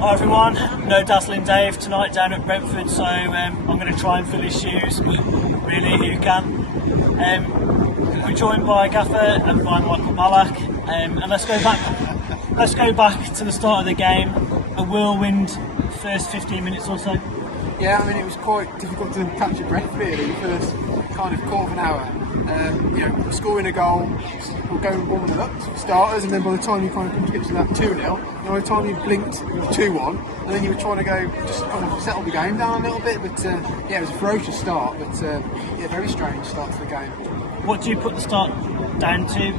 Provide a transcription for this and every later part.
Hi everyone, no Dazzling Dave tonight down at Brentford, so I'm going to try and fill his shoes, really who can. We're joined by Gaffer and by Michael Ballack, and let's go back to the start of the game, a whirlwind first 15 minutes or so. Yeah, I mean it was quite difficult to catch your breath really, the first kind of quarter of an hour. Scoring a goal, we're going 1-0 up for starters, and then by the time you kind of come to get to that 2-0, by the time you blinked 2-1, and then you were trying to go just kind of settle the game down a little bit. But yeah, it was a ferocious start, but yeah, very strange start to the game. What do you put the start down to?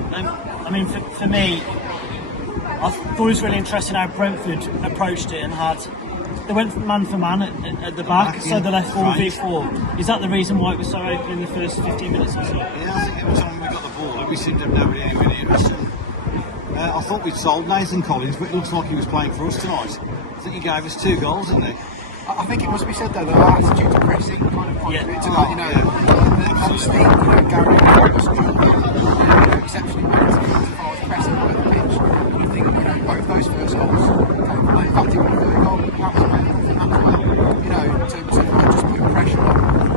I mean, for me, I thought it was really interesting how Brentford approached it and they went man for man at the back, so they left 4v4. Is that the reason why it was so open in the first 15 minutes or so? Yeah, I think every time we got the ball, we seemed to have nobody anywhere near us. I thought we'd sold Nathan Collins, but it looks like he was playing for us tonight. I think he gave us 2 goals, didn't he? I think it must be said though that our attitude to pressing kind of pointed to that, obviously, Gary was exceptionally good as far as pressing by the pitch. And I think both those first goals came from that. In fact, even the third goal, perhaps made from that as well. To just put pressure on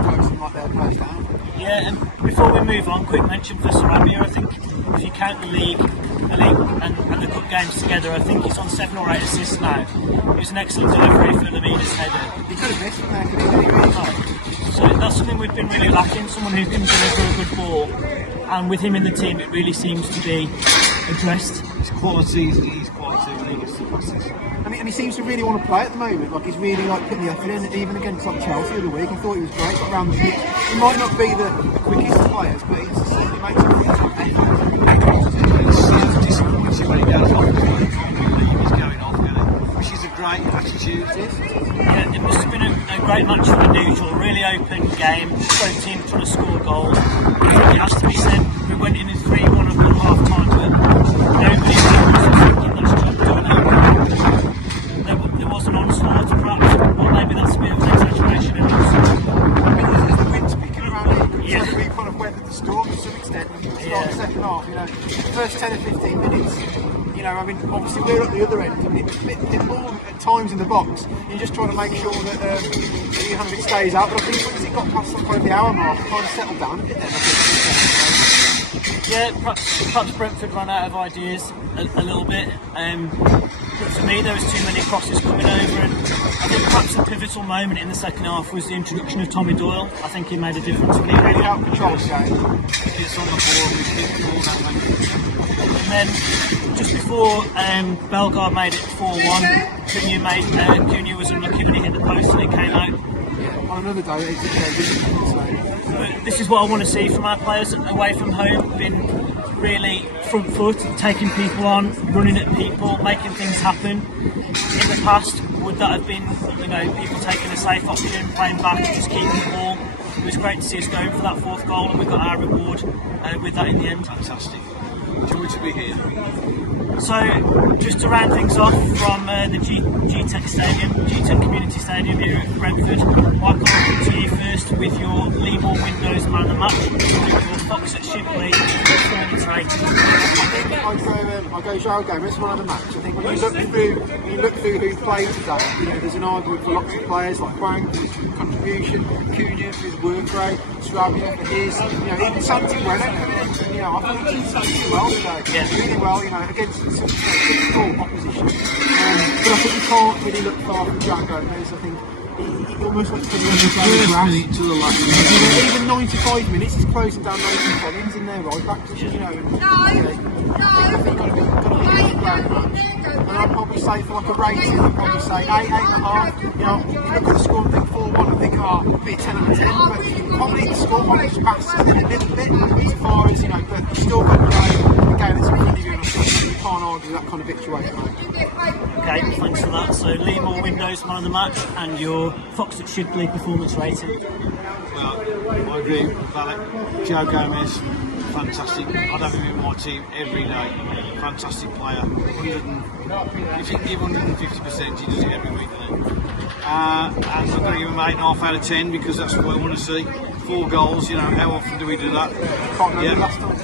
closing like they'll close down. Yeah, and before we move on, quick mention for Sarabia. I think if you count the league and the cup games together, I think he's on 7 or 8 assists now. It was an excellent delivery for Lamina's header. He could have missed from there, could he? So that's something we've been really lacking, someone who can deliver a good ball. And with him in the team, it really seems to be addressed. His quality, he's quality when he gets the passes. And he seems to really want to play at the moment. Like he's really putting the effort in. Even against Chelsea the other week, I thought he was great. Got around the pitch. He might not be the quickest of players, but he certainly makes a really effort. It's disappointing when he goes off. He's going off, which is a great attitude. Yeah, it must have been a great match for the neutral. Really open game. Both teams trying to score goals. It has to be said, we went in 3-1 at half time, but nobody was thinking that's job doing that. There was an onslaught, perhaps, or maybe that's a bit of an exaggeration. I mean, there's the wind speaking around here. So we kind of weathered the storm to some extent. And the second half, the first 10 or 15 minutes. I mean, obviously we're at the other end. I mean, it's a bit more at times in the box. You're just trying to make sure that it stays out. But I think once it got past some kind of the hour mark, it kind of settled down a bit then. Yeah, perhaps Brentford ran out of ideas a little bit. But for me, there was too many crosses coming over, and I think perhaps the pivotal moment in the second half was the introduction of Tommy Doyle. I think he made a difference when he really out control the game. It's on the ball, we keep the ball that way. And then just before Belegard made it 4-1, Cunha was unlucky when he hit the post and it came out. Yeah, on another day, this is what I want to see from our players away from home. Been really front foot, taking people on, running at people, making things happen. In the past, would that have been, people taking a safe option, playing back, just keeping the ball? It was great to see us going for that 4th goal, and we got our reward with that in the end. Fantastic. Joy to be here. So, just to round things off from the Gtech Community Stadium here at Brentford, Michael, I'll come to you first with your LEAMORE Windows Man of the Match, your Fox at Shipley, performance rating. I'll go Hwang Hee-Chan, man of the match. I think when you look through who played today, there's an argument for lots of players like Hwang, his contribution, Cunha for his work rate, Sarabia for his, even Santi well. I thought he did something well today. Yeah. Really well, against some difficult opposition. But I think you can't really look far from Hwang Hee-Chan. I think he almost went to the even 95 minutes, he's closing down Nathan Collins in their right back position, I think got to be very much. And I'd probably say for like a rating, I'd probably say 8, 8.5. You look at the score and think 4-1 and think, be a 10 out of 10. But probably the score might just pass a little bit as far as, but you still got to play the game that's in front of you, and I think you can't argue that kind of victory rate. Okay, thanks for that. So LEAMORE Windows Man of the Match and your Fox at Shipley performance rating. Well, I agree with Ballack. Joe Gomez, fantastic. I'd have him in my team every day. Fantastic player. If you can give 150%, he does it every week, doesn't he? And I'm going to give him 8.5 out of 10 because that's what I want to see. 4 goals, how often do we do that? Can't remember last time.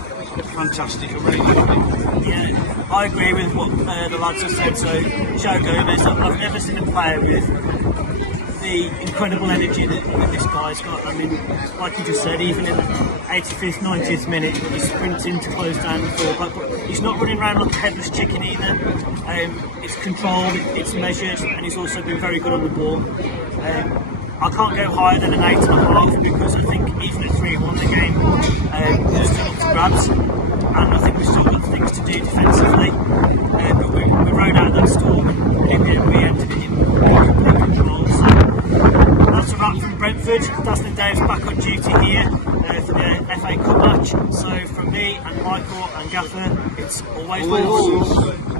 fantastic. I really enjoyed it. Yeah, I agree with what the lads have said. So, Joe Gomez, I've never seen a player with the incredible energy that this guy's got. I mean, like you just said, even in the 85th, 90th minute, he's sprinting to close down the fullback, but he's not running around like a headless chicken either. It's controlled, it's measured, and he's also been very good on the ball. I can't go higher than an 8.5 because I think even at 3-1 the game is still up to grabs, and I think we've still got things to do defensively. But we rode out that storm and we ended it in complete control. So that's a wrap from Brentford. Dazzling Dave's back on duty here for the FA Cup match. So from me and Michael and Gaffer, it's always Wolves.